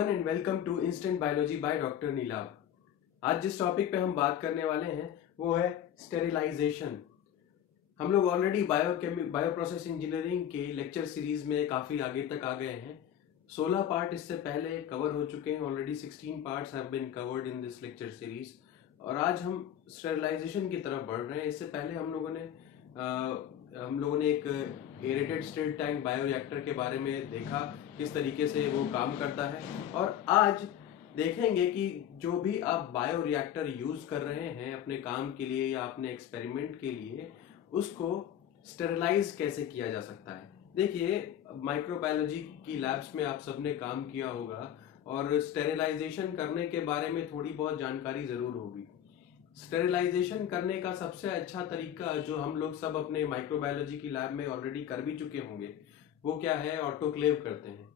Everyone and welcome to instant biology by doctor Nilav. आज जिस topic पे हम बात करने वाले हैं वो है स्टेरिलाइजेशन। हम लोग ऑलरेडी बायो प्रोसेस इंजीनियरिंग के लेक्चर सीरीज में काफ़ी आगे तक आ गए हैं। 16 पार्ट इससे पहले कवर हो चुके हैं already. 16 parts have been covered in this lecture series और आज हम स्टेरिलाइजेशन की तरफ बढ़ रहे हैं। इससे पहले हम लोगों ने एक एरेटेड स्टिर टैंक बायोरिएक्टर के बारे में देखा, किस तरीके से वो काम करता है। और आज देखेंगे कि जो भी आप बायोरिएक्टर यूज कर रहे हैं अपने काम के लिए या अपने एक्सपेरिमेंट के लिए, उसको स्टेरिलाइज कैसे किया जा सकता है। देखिए, माइक्रोबायोलॉजी की लैब्स में आप सबने काम किया होगा और स्टेरिलाइजेशन करने के बारे में थोड़ी बहुत जानकारी जरूर होगी। स्टेरिलाइजेशन करने का सबसे अच्छा तरीका जो हम लोग सब अपने माइक्रोबायोलॉजी की लैब में ऑलरेडी कर भी चुके होंगे, वो क्या है, ऑटोक्लेव करते हैं।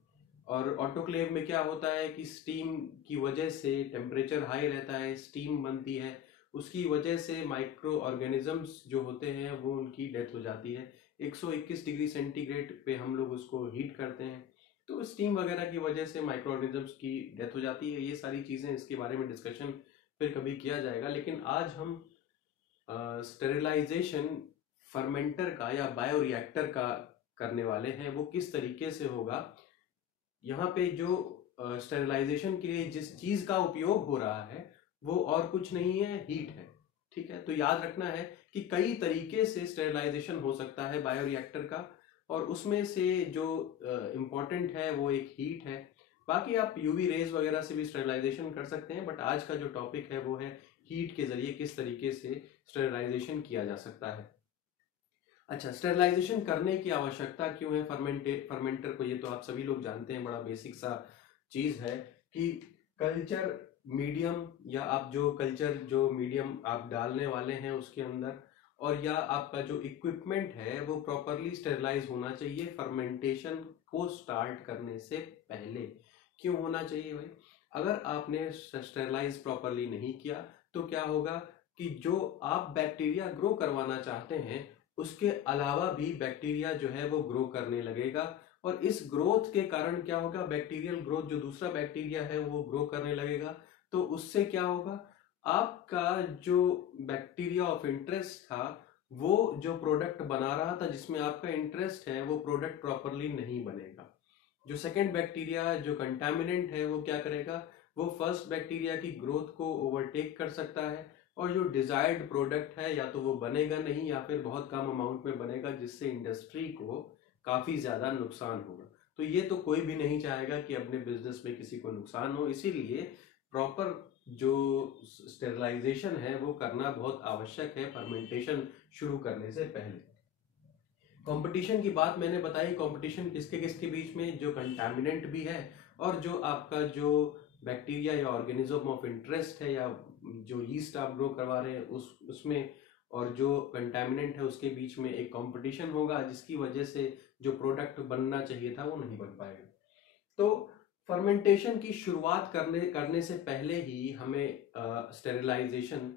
और ऑटोक्लेव में क्या होता है कि स्टीम की वजह से टेम्परेचर हाई रहता है, स्टीम बनती है, उसकी वजह से माइक्रो ऑर्गेनिजम्स जो होते हैं वो उनकी डेथ हो जाती है। 121 डिग्री सेंटीग्रेड पे हम लोग उसको हीट करते हैं, तो स्टीम वगैरह की वजह से माइक्रो ऑर्गेनिजम्स की डेथ हो जाती है। ये सारी चीज़ें, इसके बारे में डिस्कशन फिर कभी किया जाएगा। लेकिन आज हम स्टेरिलाइजेशन फर्मेंटर का या बायोरिएक्टर का करने वाले हैं। वो किस तरीके से होगा, यहाँ पे जो स्टेरिलाइजेशन के लिए जिस चीज का उपयोग हो रहा है वो और कुछ नहीं है, हीट है। ठीक है, तो याद रखना है कि कई तरीके से स्टेरिलाइजेशन हो सकता है बायोरिएक्टर का, और उसमें से जो इम्पोर्टेंट है वो एक हीट है। बाकी आप यूवी रेज वगैरह से भी स्टेरिलाइजेशन कर सकते हैं, बट आज का जो टॉपिक है वो है हीट के जरिए किस तरीके से स्टेरिलाइजेशन किया जा सकता है। अच्छा, स्टेरिलाइजेशन करने की आवश्यकता क्यों है फर्मेंटर को, ये तो आप सभी लोग जानते हैं। बड़ा बेसिक सा चीज है कि कल्चर मीडियम या आप जो मीडियम आप डालने वाले हैं उसके अंदर, और या आपका जो इक्विपमेंट है वो प्रॉपरली स्टेरिलाइज होना चाहिए फर्मेंटेशन को स्टार्ट करने से पहले। क्यों होना चाहिए भाई? अगर आपने स्टेरिलाइज प्रॉपरली नहीं किया तो क्या होगा कि जो आप बैक्टीरिया ग्रो करवाना चाहते हैं उसके अलावा भी बैक्टीरिया जो है वो ग्रो करने लगेगा, और इस ग्रोथ के कारण क्या होगा, बैक्टीरियल ग्रोथ, जो दूसरा बैक्टीरिया है वो ग्रो करने लगेगा। तो उससे क्या होगा, आपका जो बैक्टीरिया ऑफ इंटरेस्ट था वो जो प्रोडक्ट बना रहा था जिसमें आपका इंटरेस्ट है, वो प्रोडक्ट प्रॉपरली नहीं बनेगा। जो सेकेंड बैक्टीरिया, जो कंटामिनेंट है, वो क्या करेगा, वो फर्स्ट बैक्टीरिया की ग्रोथ को ओवरटेक कर सकता है, और जो डिजायर्ड प्रोडक्ट है या तो वो बनेगा नहीं या फिर बहुत कम अमाउंट में बनेगा, जिससे इंडस्ट्री को काफी ज्यादा नुकसान होगा। तो ये तो कोई भी नहीं चाहेगा कि अपने बिजनेस में किसी को नुकसान हो, इसीलिए प्रॉपर जो स्टेरिलाइजेशन है वो करना बहुत आवश्यक है फर्मेंटेशन शुरू करने से पहले। कंपटीशन की बात मैंने बताई। कंपटीशन किसके किसके बीच में, जो कंटामिनेंट भी है और जो आपका जो बैक्टीरिया या ऑर्गेनिज्म ऑफ इंटरेस्ट है या जो यीस्ट आप ग्रो करवा रहे हैं उसमें, और जो कंटामिनेंट है उसके बीच में एक कंपटीशन होगा, जिसकी वजह से जो प्रोडक्ट बनना चाहिए था वो नहीं बन पाएगा। तो फर्मेंटेशन की शुरुआत करने से पहले ही हमें स्टेरिलाइजेशन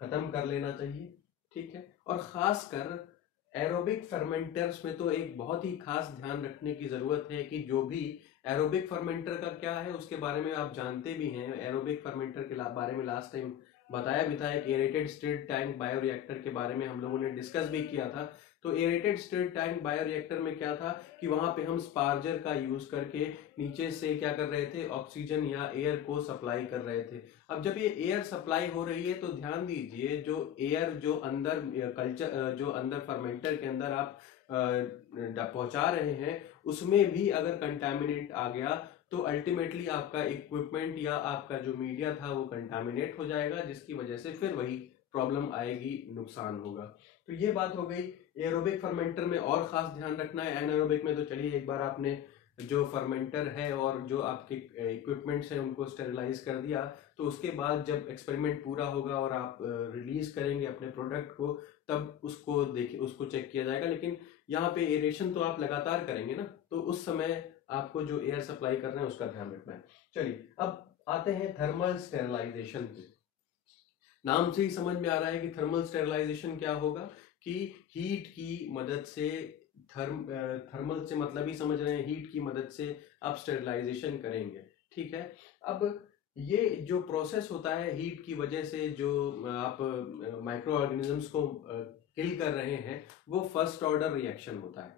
खत्म कर लेना चाहिए। ठीक है, और खासकर एरोबिक फर्मेंटर्स में तो एक बहुत ही खास ध्यान रखने की जरूरत है कि जो भी एरोबिक फर्मेंटर का क्या है उसके बारे में आप जानते भी हैं। एरोबिक फर्मेंटर के बारे में लास्ट टाइम बताया भी था, एक एरेटेड स्टिर टैंक बायोरिएक्टर के बारे में हम लोगों ने डिस्कस भी किया था। तो एरेटेड स्टिर टैंक बायोरिएक्टर में क्या था कि वहां पे हम स्पार्जर का यूज करके नीचे से क्या कर रहे थे, ऑक्सीजन या एयर को सप्लाई कर रहे थे। अब जब ये एयर सप्लाई हो रही है तो ध्यान दीजिए, जो एयर जो अंदर फर्मेंटर के अंदर आप पहुंचा रहे हैं उसमें भी अगर कंटामिनेट आ गया तो अल्टीमेटली आपका इक्विपमेंट या आपका जो मीडिया था वो कंटामिनेट हो जाएगा, जिसकी वजह से फिर वही प्रॉब्लम आएगी, नुकसान होगा। तो ये बात हो गई एरोबिक फर्मेंटर में। और खास ध्यान रखना है, एनारोबिक में तो चलिए एक बार आपने जो फर्मेंटर है और जो आपके इक्विपमेंट्स हैं उनको स्टेरिलाइज कर दिया, तो उसके बाद जब एक्सपेरिमेंट पूरा होगा और आप रिलीज करेंगे अपने प्रोडक्ट को, तब उसको चेक किया जाएगा। लेकिन यहाँ पे एरेशन तो आप लगातार करेंगे ना, तो उस समय आपको जो एयर सप्लाई कर रहे हैं उसका ध्यान रखना है। चलिए अब आते हैं थर्मल स्टेरिलाइजेशन पे। नाम से ही समझ में आ रहा है कि थर्मल स्टेरिलाइजेशन क्या होगा, कि हीट की मदद से, थर्मल से मतलब ही समझ रहे हैं, हीट की मदद से आप स्टेरिलाइजेशन करेंगे। ठीक है। अब ये जो प्रोसेस होता है हीट की वजह से, जो आप माइक्रो ऑर्गेनिजम्स को किल कर रहे हैं, वो फर्स्ट ऑर्डर रिएक्शन होता है।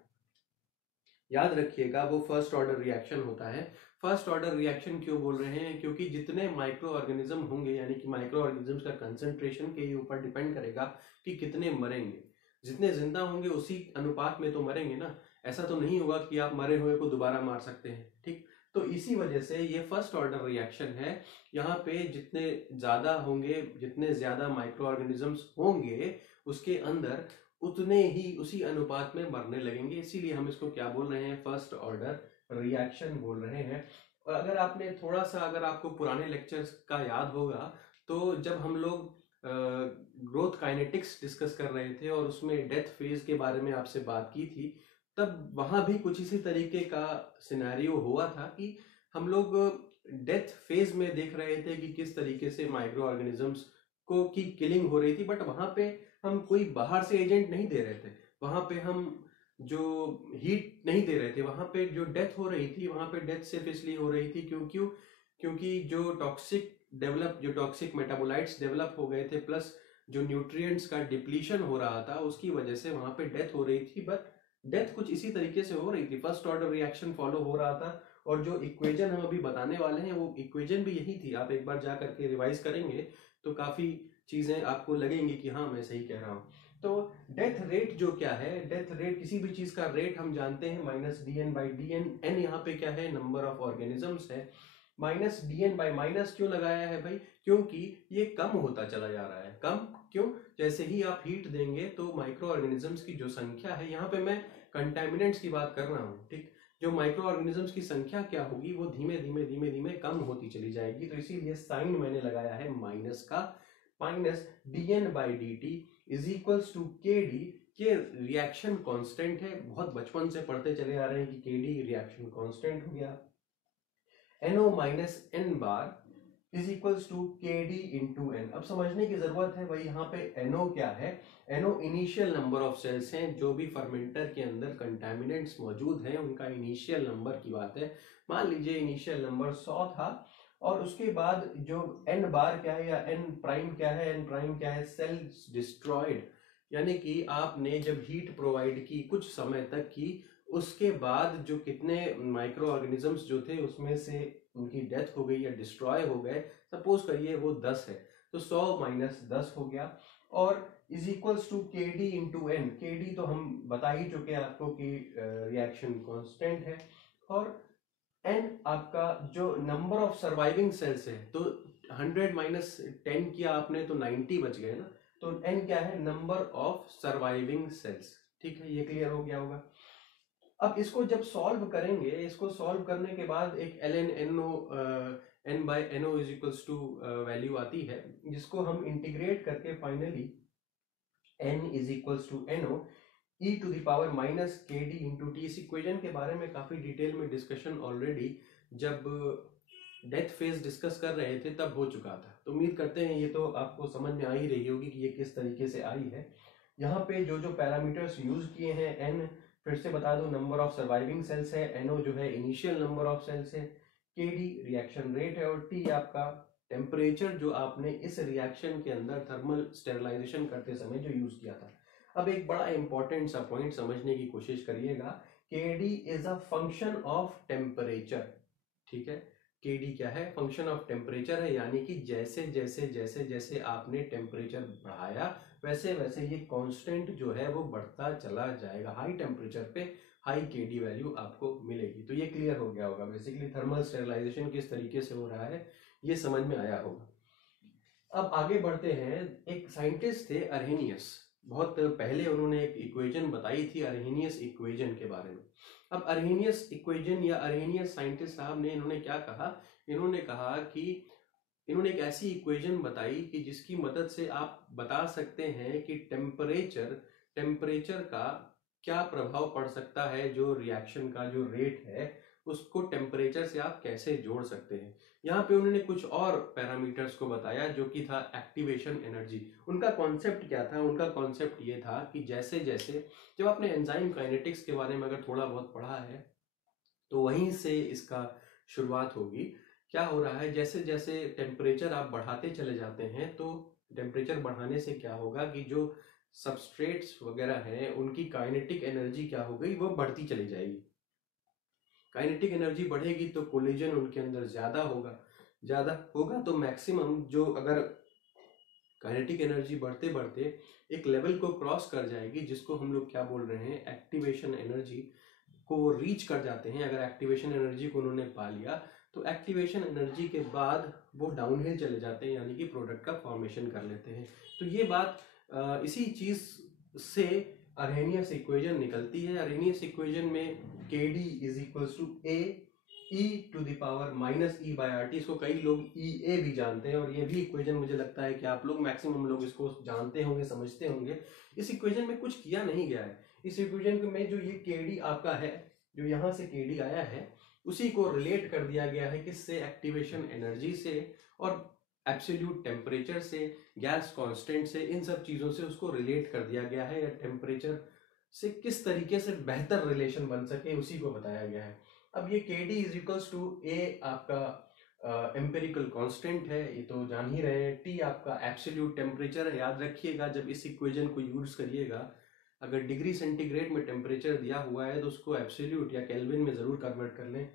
याद रखिएगा, वो फर्स्ट ऑर्डर रिएक्शन होता है। फर्स्ट ऑर्डर रिएक्शन क्यों बोल रहे हैं? क्योंकि जितने माइक्रो ऑर्गेनिज्म होंगे, यानी कि माइक्रो ऑर्गेनिजम्स का कंसंट्रेशन के ऊपर डिपेंड करेगा कि कितने मरेंगे। जितने जिंदा होंगे उसी अनुपात में तो मरेंगे ना। ऐसा तो नहीं होगा कि आप मरे हुए को दोबारा मार सकते हैं, ठीक। तो इसी वजह से ये फर्स्ट ऑर्डर रिएक्शन है। यहाँ पे जितने ज्यादा होंगे, जितने ज्यादा माइक्रो ऑर्गेनिजम्स होंगे उसके अंदर, उतने ही उसी अनुपात में मरने लगेंगे। इसीलिए हम इसको क्या बोल रहे हैं? फर्स्ट ऑर्डर रिएक्शन बोल रहे हैं। और अगर आपने थोड़ा सा, अगर आपको पुराने लेक्चर्स का याद होगा, तो जब हम लोग ग्रोथ काइनेटिक्स डिस्कस कर रहे थे और उसमें डेथ फेज के बारे में आपसे बात की थी, तब वहां भी कुछ इसी तरीके का सिनेरियो हुआ था कि हम लोग डेथ फेज में देख रहे थे कि किस तरीके से माइक्रो ऑर्गेनिजम्स को की किलिंग हो रही थी। बट वहां पे हम कोई बाहर से एजेंट नहीं दे रहे थे, वहां पे हम जो हीट नहीं दे रहे थे, वहां पे जो डेथ हो रही थी, वहां पे डेथ सिर्फ इसलिए हो रही थी क्योंकि जो टॉक्सिक मेटाबोलाइट्स डेवलप हो गए थे, प्लस जो न्यूट्रिएंट्स का डिप्लीशन हो रहा था, उसकी वजह से वहां पे डेथ हो रही थी। बट डेथ कुछ इसी तरीके से हो रही थी, फर्स्ट ऑर्डर रिएक्शन फॉलो हो रहा था। और जो इक्वेजन हम अभी बताने वाले हैं, वो इक्वेजन भी यही थी। आप एक बार जा करके रिवाइज करेंगे तो काफी चीजें आपको लगेंगी कि हाँ, मैं सही कह रहा हूँ। तो डेथ रेट जो क्या है, डेथ रेट, किसी भी चीज का रेट हम जानते हैं minus D N by D N. N यहाँ पे क्या है? नंबर ऑफ ऑर्गेनिजम्स है। Minus D N by, minus क्यों लगाया है भाई? क्योंकि ये कम होता चला जा रहा है। कम क्यों? जैसे ही आप हीट देंगे तो माइक्रो ऑर्गेनिजम्स की जो संख्या है, यहाँ पे मैं कंटेमिनेंट्स की बात कर रहा हूँ, ठीक। जो माइक्रो ऑर्गेनिजम्स की संख्या क्या होगी, वो धीमे धीमे धीमे धीमे कम होती चली जाएगी। तो इसीलिए साइन मैंने लगाया है माइनस का। Minus D N by D T is equals to K D. K reaction constant है, बहुत बचपन से पढ़ते चले आ रहे हैं कि के डी रिएक्शन कांस्टेंट हो गया। NO minus N bar is equals to K D into N. अब समझने की जरूरत है भाई, यहाँ पे NO क्या है? NO initial number of cells हैं। जो भी फर्मेंटर के अंदर कंटेमिनेंट्स मौजूद हैं, उनका इनिशियल नंबर की बात है। मान लीजिए इनिशियल नंबर 100 था, और उसके बाद जो N बार क्या है या N प्राइम क्या है? N प्राइम क्या है? Cells destroyed. यानी कि आपने जब हीट प्रोवाइड की कुछ समय तक की, उसके बाद जो कितने माइक्रो ऑर्गेनिजम्स जो थे, उसमें से उनकी डेथ हो गई या डिस्ट्रॉय हो गए, सपोज करिए वो 10 है, तो 100 माइनस 10 हो गया। और is equals to K D into N. के डी तो हम बता ही चुके हैं आपको कि रिएक्शन कांस्टेंट है। और एन आपका जो नंबर ऑफ सर्वाइविंग सेल्स है, तो 100 माइनस 10 किया आपने तो 90 बच गए ना। तो एन क्या है? Number of surviving cells. ठीक है, ये क्लियर हो गया होगा। अब इसको जब सॉल्व करेंगे, इसको सॉल्व करने के बाद एक ln NO n by NO is equals to value आती है, जिसको हम इंटीग्रेट करके finally n is equals to NO e to the power minus K D into T. इस इक्वेशन के बारे में काफी डिटेल में डिस्कशन ऑलरेडी जब डेथ फेज डिस्कस कर रहे थे तब हो चुका था। तो उम्मीद करते हैं ये तो आपको समझ में आ ही रही होगी कि ये किस तरीके से आई है। यहाँ पे जो जो पैरामीटर्स यूज किए हैं, n फिर से बता दो नंबर ऑफ सर्वाइविंग सेल्स है, NO जो है इनिशियल नंबर ऑफ सेल्स है, KD रिएक्शन रेट है, और T आपका टेम्परेचर जो आपने इस रिएक्शन के अंदर थर्मल स्टेरिलाइजेशन करते समय जो यूज किया था। अब एक बड़ा इंपॉर्टेंट सा पॉइंट समझने की कोशिश करिएगा। KD is a function of temperature, ठीक है। KD क्या है? फंक्शन ऑफ टेम्परेचर है, यानी कि जैसे जैसे जैसे जैसे आपने टेम्परेचर बढ़ाया, वैसे वैसे ये कांस्टेंट जो है वो बढ़ता चला जाएगा। हाई टेम्परेचर पे हाई KD वैल्यू आपको मिलेगी। तो ये क्लियर हो गया होगा। बेसिकली थर्मल स्टेरिलाइजेशन किस तरीके से हो रहा है ये समझ में आया होगा। अब आगे बढ़ते हैं। एक साइंटिस्ट थे अरहेनियस, बहुत पहले उन्होंने एक इक्वेशन बताई थी, अरहेनियस इक्वेशन के बारे में। अब अरहेनियस इक्वेशन या अरहेनियस साइंटिस्ट साहब ने, इन्होंने क्या कहा? इन्होंने कहा कि इन्होंने एक ऐसी इक्वेशन बताई कि जिसकी मदद से आप बता सकते हैं कि टेम्परेचर का क्या प्रभाव पड़ सकता है। जो रिएक्शन का जो रेट है उसको टेम्परेचर से आप कैसे जोड़ सकते हैं। यहाँ पे उन्होंने कुछ और पैरामीटर्स को बताया, जो कि था एक्टिवेशन एनर्जी। उनका कॉन्सेप्ट क्या था? उनका कॉन्सेप्ट ये था कि जैसे जैसे, जब आपने एंजाइम काइनेटिक्स के बारे में अगर थोड़ा बहुत पढ़ा है तो वहीं से इसका शुरुआत होगी क्या हो रहा है, जैसे जैसे टेम्परेचर आप बढ़ाते चले जाते हैं तो टेम्परेचर बढ़ाने से क्या होगा कि जो सबस्ट्रेट्स वगैरह हैं उनकी काइनेटिक एनर्जी क्या हो गई, वो बढ़ती चली जाएगी। काइनेटिक एनर्जी बढ़ेगी तो कोलिजन उनके अंदर ज्यादा होगा तो मैक्सिमम जो, अगर काइनेटिक एनर्जी बढ़ते बढ़ते एक लेवल को क्रॉस कर जाएगी जिसको हम लोग क्या बोल रहे हैं, एक्टिवेशन एनर्जी को वो रीच कर जाते हैं। अगर एक्टिवेशन एनर्जी को उन्होंने पा लिया तो एक्टिवेशन एनर्जी के बाद वो डाउनहिल चले जाते हैं, यानी कि प्रोडक्ट का फॉर्मेशन कर लेते हैं। तो ये बात इसी चीज से अरहेनियस इक्वेशन निकलती है। अरहेनियस इक्वेशन में KD is equals to A e to the power minus E by RT, इसको कई लोग EA भी जानते हैं, और ये भी इक्वेशन मुझे लगता है कि आप लोग मैक्सिमम लोग इसको जानते होंगे, समझते होंगे। इस इक्वेशन में कुछ किया नहीं गया है। इस इक्वेशन में जो ये KD आपका है, जो यहाँ से KD आया है, उसी को रिलेट कर दिया गया है किससे, एक्टिवेशन एनर्जी से और एब्सोल्यूट टेम्परेचर से, गैस कांस्टेंट से, इन सब चीजों से उसको रिलेट कर दिया गया है। या टेम्परेचर से किस तरीके से बेहतर रिलेशन बन सके उसी को बताया गया है। अब ये KD is equals to A आपका एम्पेरिकल कांस्टेंट है, ये तो जान ही रहे हैं। T आपका एब्सोल्यूट टेम्परेचर है। याद रखिएगा जब इस इक्वेशन को यूज करिएगा, अगर डिग्री सेंटीग्रेड में टेम्परेचर दिया हुआ है तो उसको एब्सोल्यूट या केल्विन में जरूर कन्वर्ट कर लें।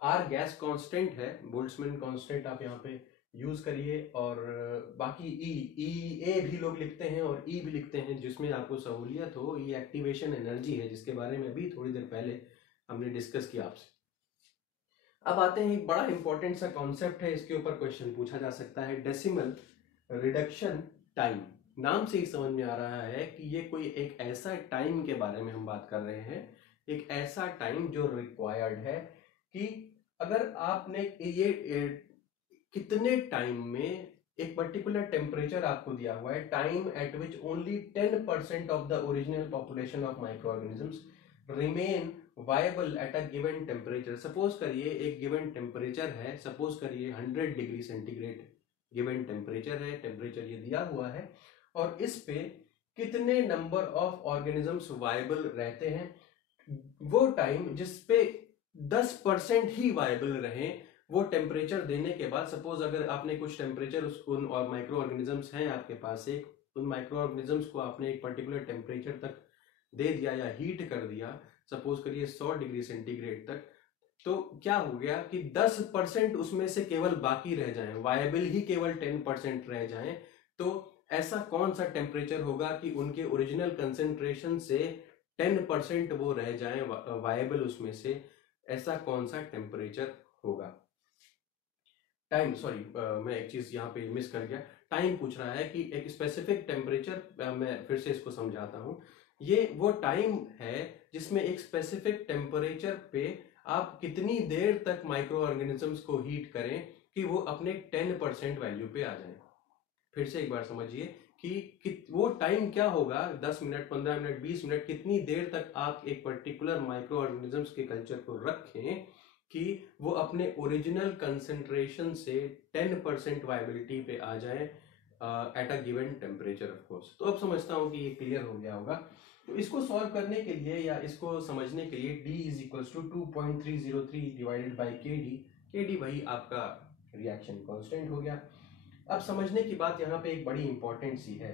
R गैस कांस्टेंट है, बोल्ट्जमैन कांस्टेंट आप यहाँ पे यूज करिए। और बाकी E भी लोग लिखते हैं और E भी लिखते हैं, जिसमें आपको सहूलियत हो। ये एक्टिवेशन एनर्जी है जिसके बारे में अभी थोड़ी देर पहले हमने डिस्कस किया आपसे। अब आते हैं, एक बड़ा इंपॉर्टेंट सा कॉन्सेप्ट है, इसके ऊपर क्वेश्चन पूछा जा सकता है, डेसिमल रिडक्शन टाइम। नाम से ही समझ में आ रहा है कि ये कोई एक ऐसा टाइम के बारे में हम बात कर रहे हैं, एक ऐसा टाइम जो रिक्वायर्ड है कि अगर आपने ये कितने टाइम में एक पर्टिकुलर टेम्परेचर आपको दिया हुआ है, time eight which only 10% of the original population of micro organisms remain viable at a given temperature. Suppose करिए एक गिवन टेम्परेचर है, सपोज करिए 100 डिग्री सेंटीग्रेड गिवन टेम्परेचर है, टेम्परेचर ये दिया हुआ है, और इस पे कितने नंबर ऑफ ऑर्गेनिजम्स वायबल रहते हैं, वो टाइम जिसपे 10% ही वायबल रहे, वो टेम्परेचर देने के बाद, सपोज अगर आपने कुछ टेम्परेचर उन और माइक्रो ऑर्गेनिजम्स हैं आपके पास, एक उन माइक्रो ऑर्गेनिजम्स को आपने एक पर्टिकुलर टेम्परेचर तक दे दिया या हीट कर दिया, सपोज करिए 100 डिग्री सेंटीग्रेड तक, तो क्या हो गया कि 10% उसमें से केवल बाकी रह जाएं, वायबल ही केवल 10% रह जाएं। तो ऐसा कौन सा टेम्परेचर होगा कि उनके ओरिजिनल कंसेंट्रेशन से 10% वो रह जाएं वायबल उसमें से, ऐसा कौन सा टेम्परेचर होगा। टाइम, सॉरी मैं एक चीज यहाँ पे मिस कर गया, टाइम पूछ रहा है कि एक स्पेसिफिक टेम्परेचर, मैं फिर से इसको समझाता हूँ। ये वो टाइम है जिसमें एक स्पेसिफिक टेम्परेचर पे आप कितनी देर तक माइक्रो ऑर्गेनिजम्स को हीट करें कि वो अपने 10% वैल्यू पे आ जाए। फिर से एक बार समझिए कि वो टाइम क्या होगा, 10 मिनट, 15 मिनट, 20 मिनट, कितनी देर तक आप एक पर्टिकुलर माइक्रो ऑर्गेनिजम्स के कल्चर को रखें कि वो अपने ओरिजिनल कंसेंट्रेशन से 10% वायबिलिटी पे आ जाए at a given temperature of course. तो अब समझता हूं कि ये क्लियर हो गया होगा। तो इसको सॉल्व करने के लिए या इसको समझने के लिए D is equals to 2.303 divided by KD वही आपका रिएक्शन कांस्टेंट हो गया। अब समझने की बात यहाँ पे एक बड़ी इंपॉर्टेंट सी है,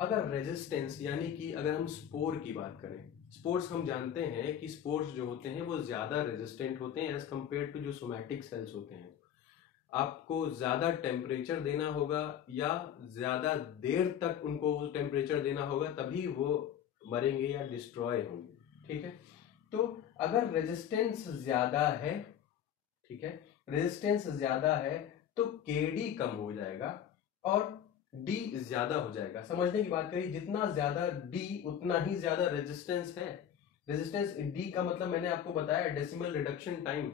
अगर रेजिस्टेंस यानी कि अगर हम स्पोर की बात करें, स्पोर्स हम जानते हैं कि स्पोर्स जो होते हैं वो ज्यादा रेजिस्टेंट होते हैं एज कंपेयर टू जो सोमैटिक सेल्स होते हैं। आपको ज्यादा टेम्परेचर देना होगा या ज्यादा देर तक उनको टेम्परेचर देना होगा, तभी वो मरेंगे या डिस्ट्रॉय होंगे। ठीक है, तो अगर रेजिस्टेंस ज्यादा है, ठीक है, रेजिस्टेंस ज्यादा है तो KD कम हो जाएगा और D ज्यादा हो जाएगा। समझने की बात करिए, जितना ज्यादा D उतना ही ज्यादा रेजिस्टेंस है। रेजिस्टेंस D का मतलब मैंने आपको बताया, डेसिमल रिडक्शन टाइम।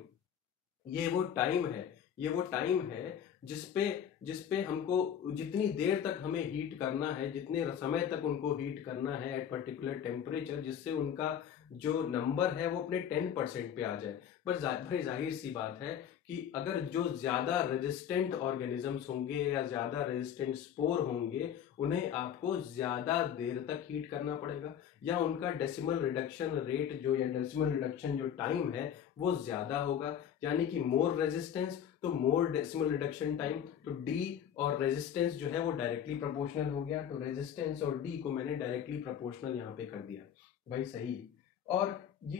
ये वो टाइम है, ये वो टाइम है जिसपे हमको जितनी देर तक हमें हीट करना है, जितने समय तक उनको हीट करना है एट पर्टिकुलर टेम्परेचर, जिससे उनका जो नंबर है वो अपने 10% पे आ जाए। पर भाई जाहिर सी बात है कि अगर जो ज्यादा रेजिस्टेंट ऑर्गेनिजम्स होंगे या ज्यादा रेजिस्टेंट स्पोर होंगे, उन्हें आपको ज्यादा देर तक हीट करना पड़ेगा, या उनका डेसिमल रिडक्शन रेट जो, या डेसिमल रिडक्शन जो टाइम है वो ज्यादा होगा, यानी कि मोर रेजिस्टेंस तो मोर डेसिमल रिडक्शन टाइम, तो डी और रेजिस्टेंस जो है वो डायरेक्टली प्रोपोर्शनल हो गया, तो रेजिस्टेंस और डी को मैंने डायरेक्टली प्रोपोर्शनल यहाँ पे कर दिया भाई, सही। और ये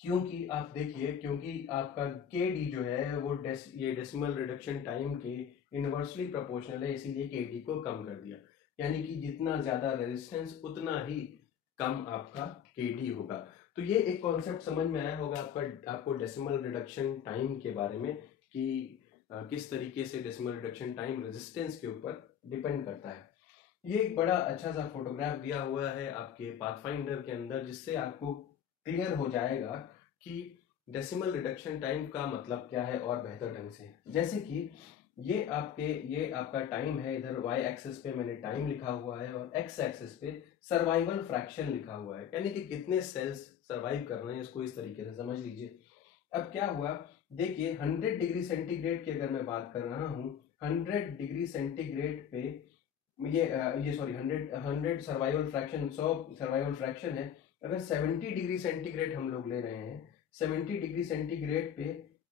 क्योंकि आप देखिए, क्योंकि आपका के डी जो है वो ये डेसिमल रिडक्शन टाइम के इनवर्सली प्रोपोर्शनल है, इसीलिए के डी को कम कर दिया, यानी कि जितना ज्यादा रेजिस्टेंस उतना ही कम आपका के डी होगा। तो ये एक कॉन्सेप्ट समझ में आया होगा आपको डेसिमल रिडक्शन टाइम के बारे में, कि किस तरीके से डेसिमल रिडक्शन टाइम रेजिस्टेंस के ऊपर डिपेंड करता है। ये एक बड़ा अच्छा सा फोटोग्राफ दिया हुआ है आपके पाथफाइंडर के अंदर, जिससे आपको क्लियर हो जाएगा कि डेसिमल रिडक्शन टाइम का मतलब क्या है और बेहतर ढंग से। जैसे कि ये आपका टाइम है, इधर वाई एक्सिस पे मैंने टाइम लिखा हुआ है और एक्स एक्सिस पे सर्वाइवल फ्रैक्शन लिखा हुआ है, यानी कि कितने सेल्स सर्वाइव कर रहे हैं, इसको इस तरीके से समझ लीजिए। अब क्या हुआ, देखिए 100 डिग्री सेंटीग्रेड की अगर मैं बात कर रहा हूँ, 100 डिग्री सेंटीग्रेड पे ये sorry 100 survival fraction, 100 survival fraction है। अगर 70 डिग्री सेंटीग्रेड हम लोग ले रहे हैं, 70 डिग्री सेंटीग्रेड पे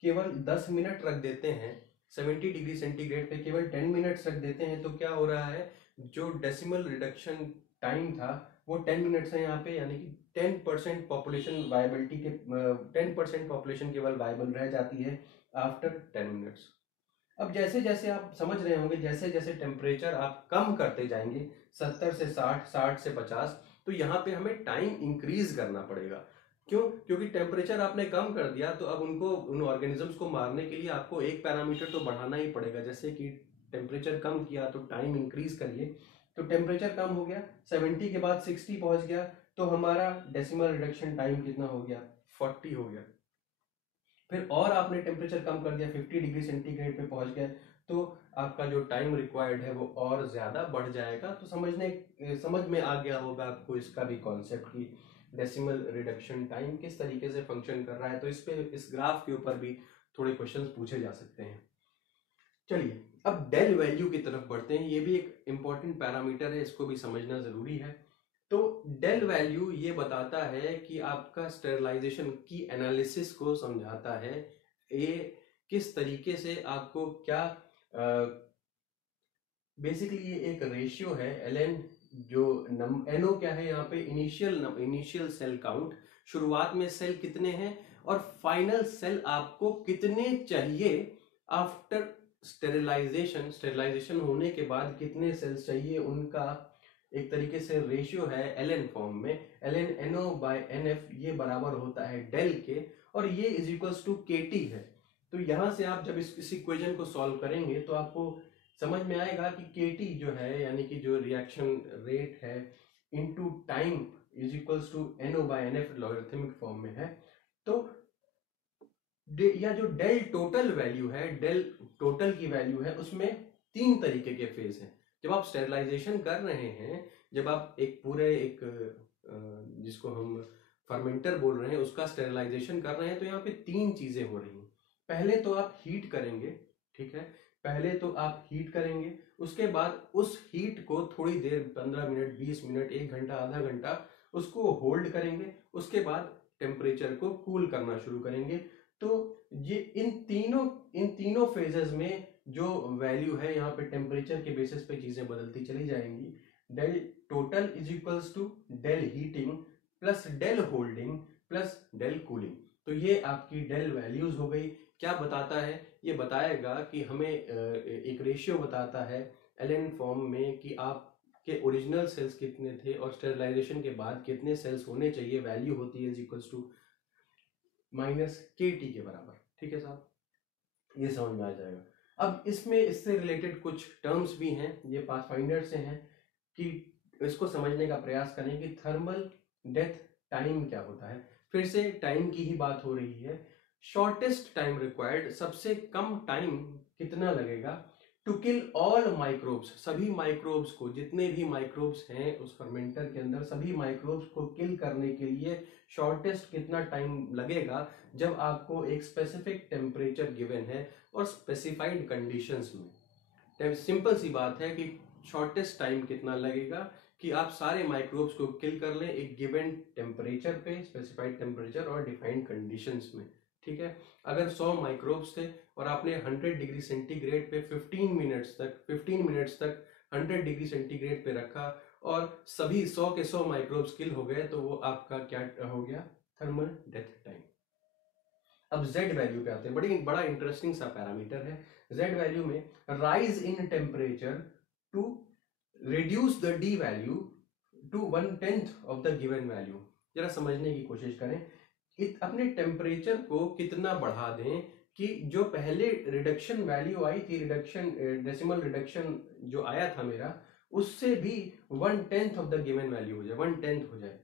केवल 10 मिनट रख देते हैं, 70 डिग्री सेंटीग्रेड पे केवल 10 मिनट्स रख देते हैं, तो क्या हो रहा है, जो डेसिमल रिडक्शन टाइम था वो 10 मिनट्स है यहाँ पे, यानी कि 10% पॉपुलेशन वायबिलिटी के 10% पॉपुलेशन केवल वायबल रह जाती है आफ्टर 10 मिनट्स। अब जैसे जैसे आप समझ रहे होंगे, जैसे जैसे टेम्परेचर आप कम करते जाएंगे 70 से 60, 60 से 50, तो यहाँ पे हमें टाइम इंक्रीज करना पड़ेगा। क्यों? क्योंकि टेम्परेचर आपने कम कर दिया, तो अब उन ऑर्गेनिजम्स को मारने के लिए आपको एक पैरामीटर तो बढ़ाना ही पड़ेगा। जैसे कि टेम्परेचर कम किया तो टाइम इंक्रीज करिए, तो टेम्परेचर कम हो गया, 70 के बाद 60 पहुंच गया, तो हमारा डेसिमल रिडक्शन टाइम कितना हो गया, 40 हो गया। फिर और आपने टेम्परेचर कम कर दिया, 50 डिग्री सेंटीग्रेड पे पहुंच गए, तो आपका जो टाइम रिक्वायर्ड है वो और ज्यादा बढ़ जाएगा। तो समझ में आ गया होगा आपको इसका भी कॉन्सेप्ट की डेसिमल रिडक्शन टाइम किस तरीके से फंक्शन कर रहा है। तो इस ग्राफ के ऊपर भी थोड़े क्वेश्चंस पूछे जा सकते हैं। चलिए अब डेल वैल्यू की तरफ बढ़ते हैं, ये भी एक इंपॉर्टेंट पैरामीटर है, इसको भी समझना जरूरी है। तो डेल वैल्यू ये बताता है कि आपका स्टेरिलाइजेशन की एनालिसिस को समझाता है, ये किस तरीके से आपको क्या बेसिकली ये एक रेशियो है ln, जो NO क्या है यहाँ पे, इनिशियल सेल काउंट, शुरुआत में सेल कितने हैं और फाइनल सेल आपको कितने चाहिए आफ्टर स्टेरिलाइजेशन होने के बाद कितने सेल्स चाहिए, उनका एक तरीके से रेशियो है ln फॉर्म में। ln NO/NF ये बराबर होता है डेल के, और ये इज इक्वल्स टू KT है। तो यहां से आप जब इस इक्वेशन को सॉल्व करेंगे तो आपको समझ में आएगा कि KT जो है, यानी कि जो रिएक्शन रेट है into time is equals to NO/NF logarithmic form में है। तो या जो डेल टोटल वैल्यू है, डेल टोटल की वैल्यू है, उसमें 3 तरीके के फेज हैं। जब आप स्टेरिलाइजेशन कर रहे हैं, जब आप जिसको हम फर्मेंटर बोल रहे हैं उसका स्टेरिलाइजेशन कर रहे हैं, तो यहाँ पे 3 चीजें हो रही हैं। पहले तो आप हीट करेंगे, ठीक है, पहले तो आप हीट करेंगे, उसके बाद उस हीट को थोड़ी देर 15 मिनट, 20 मिनट, 1 घंटा, आधा घंटा उसको होल्ड करेंगे, उसके बाद टेम्परेचर को कूल करना शुरू करेंगे। तो ये इन तीनों फेजेस में जो वैल्यू है, यहाँ पे टेम्परेचर के बेसिस पे चीजें बदलती चली जाएंगी। Del total is equals to del heating plus del holding plus del cooling. तो ये आपकी डेल वैल्यूज हो गई। क्या बताता है? ये बताएगा कि हमें एक रेशियो बताता है ln फॉर्म में कि आपके ओरिजिनल सेल्स कितने थे और स्टेरिलाइजेशन के बाद कितने सेल्स होने चाहिए। वैल्यू होती है इज इक्वल्स टू -KT के बराबर। ठीक है साहब, ये समझ में आ जाएगा। अब इससे रिलेटेड कुछ टर्म्स भी हैं, ये पाथफाइंडर से हैं, कि इसको समझने का प्रयास करें कि थर्मल डेथ टाइम क्या होता है। फिर से टाइम की ही बात हो रही है। शॉर्टेस्ट टाइम रिक्वायर्ड, सबसे कम टाइम कितना लगेगा टू किल ऑल माइक्रोब्स, सभी माइक्रोब्स को, जितने भी माइक्रोब्स हैं उस फर्मेंटर के अंदर, सभी माइक्रोब्स को किल करने के लिए शॉर्टेस्ट कितना टाइम लगेगा, जब आपको एक स्पेसिफिक टेम्परेचर गिवन है और स्पेसिफाइड कंडीशंस में। सिंपल सी बात है कि शॉर्टेस्ट टाइम कितना लगेगा कि आप सारे माइक्रोब्स को किल कर लें एक गिवन टेम्परेचर पे, स्पेसिफाइड टेम्परेचर और डिफाइंड कंडीशंस में। ठीक है। अगर 100 माइक्रोब्स थे और आपने 100 डिग्री सेंटीग्रेड पे 15 मिनट्स तक 100 डिग्री सेंटीग्रेड पे रखा और सभी 100 के 100 माइक्रोब्स किल हो गए, तो वो आपका क्या हो गया? Thermal death time. अब Z वैल्यू पे आते हैं, बड़ा इंटरेस्टिंग सा पैरामीटर है। Z वैल्यू में rise in temperature to reduce the D value to 1/10 of the given value. जरा समझने की कोशिश करें, अपने टेम्परेचर को कितना बढ़ा दें कि जो पहले रिडक्शन वैल्यू आई थी, रिडक्शन डेसिमल रिडक्शन जो आया था मेरा, उससे भी 1/10 ऑफ द गिवन वैल्यू हो जाए, 1/10 हो जाए।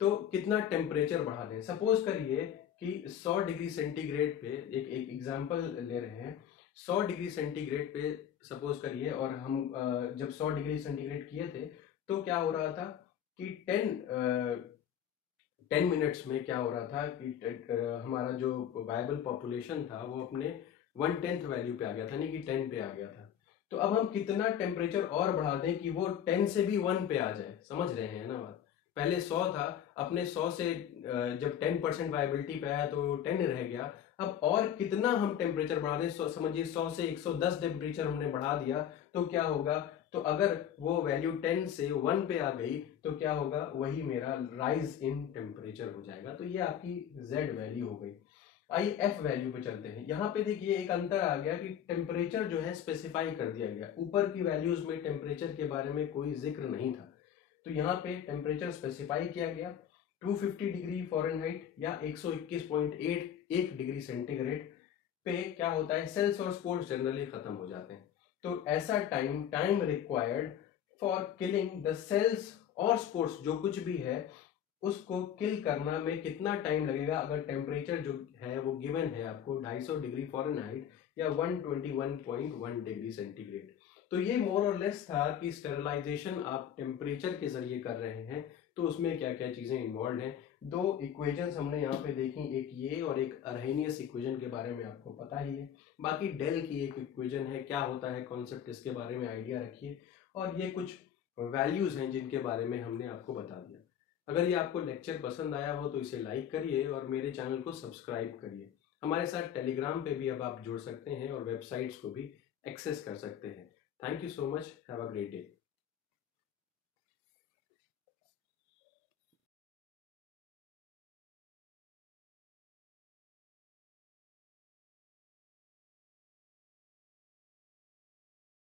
तो कितना टेम्परेचर बढ़ा दें? सपोज करिए कि 100 डिग्री सेंटीग्रेड पे, एक एग्जांपल ले रहे हैं, 100 डिग्री सेंटीग्रेड पे सपोज करिए, और हम जब 100 डिग्री सेंटीग्रेड किए थे तो क्या हो रहा था कि 10 मिनट्स में क्या हो रहा था कि हमारा जो वायबल पॉपुलेशन था वो अपने 1/10 वैल्यू पे आ गया था, यानी कि 10 पे आ गया था। तो अब हम कितना टेम्परेचर और बढ़ा दें कि वो 10 से भी 1 पे आ जाए? समझ रहे हैं ना बात? पहले 100 था, अपने 100 से जब 10% वायबिलिटी पे आया तो 10 रह गया। अब और कितना हम टेम्परेचर बढ़ा दें? समझिए 100 से 110 टेम्परेचर हमने बढ़ा दिया, तो क्या होगा? तो अगर वो वैल्यू 10 से 1 पे आ गई तो क्या होगा? वही मेरा राइज इन टेम्परेचर हो जाएगा। तो ये आपकी Z वैल्यू हो गई। आइए F वैल्यू पे चलते हैं। यहाँ पे देखिए एक अंतर आ गया कि टेम्परेचर जो है स्पेसिफाई कर दिया गया। ऊपर की वैल्यूज में टेम्परेचर के बारे में कोई जिक्र नहीं था, तो यहाँ पे टेम्परेचर स्पेसिफाई किया गया 250 डिग्री फ़ारेनहाइट या 121.81 डिग्री सेंटीग्रेड पे क्या होता है, सेल्स और स्पोर्स जनरली खत्म हो जाते हैं। तो ऐसा time required for killing the cells और स्पोर्स, जो कुछ भी है उसको किल करना में कितना टाइम लगेगा? अगर टेम्परेचर जो है वो गिवन है आपको 250 डिग्री फ़ारेनहाइट या 121.1 डिग्री सेंटीग्रेड। तो ये मोर और लेस था कि स्टेरिलाइजेशन आप टेम्परेचर के जरिए कर रहे हैं तो उसमें क्या क्या चीजें इन्वॉल्व हैं। दो इक्वेशंस हमने यहाँ पे देखी, एक ये और एक अर्हेनियस इक्वेशन के बारे में आपको पता ही है। बाकी डेल की एक इक्वेशन है, क्या होता है कॉन्सेप्ट, इसके बारे में आइडिया रखिए। और ये कुछ वैल्यूज हैं जिनके बारे में हमने आपको बता दिया। अगर ये आपको लेक्चर पसंद आया हो तो इसे लाइक करिए और मेरे चैनल को सब्सक्राइब करिए। हमारे साथ टेलीग्राम पे भी अब आप जुड़ सकते हैं और वेबसाइट्स को भी एक्सेस कर सकते हैं। Thank you so much, have a great day.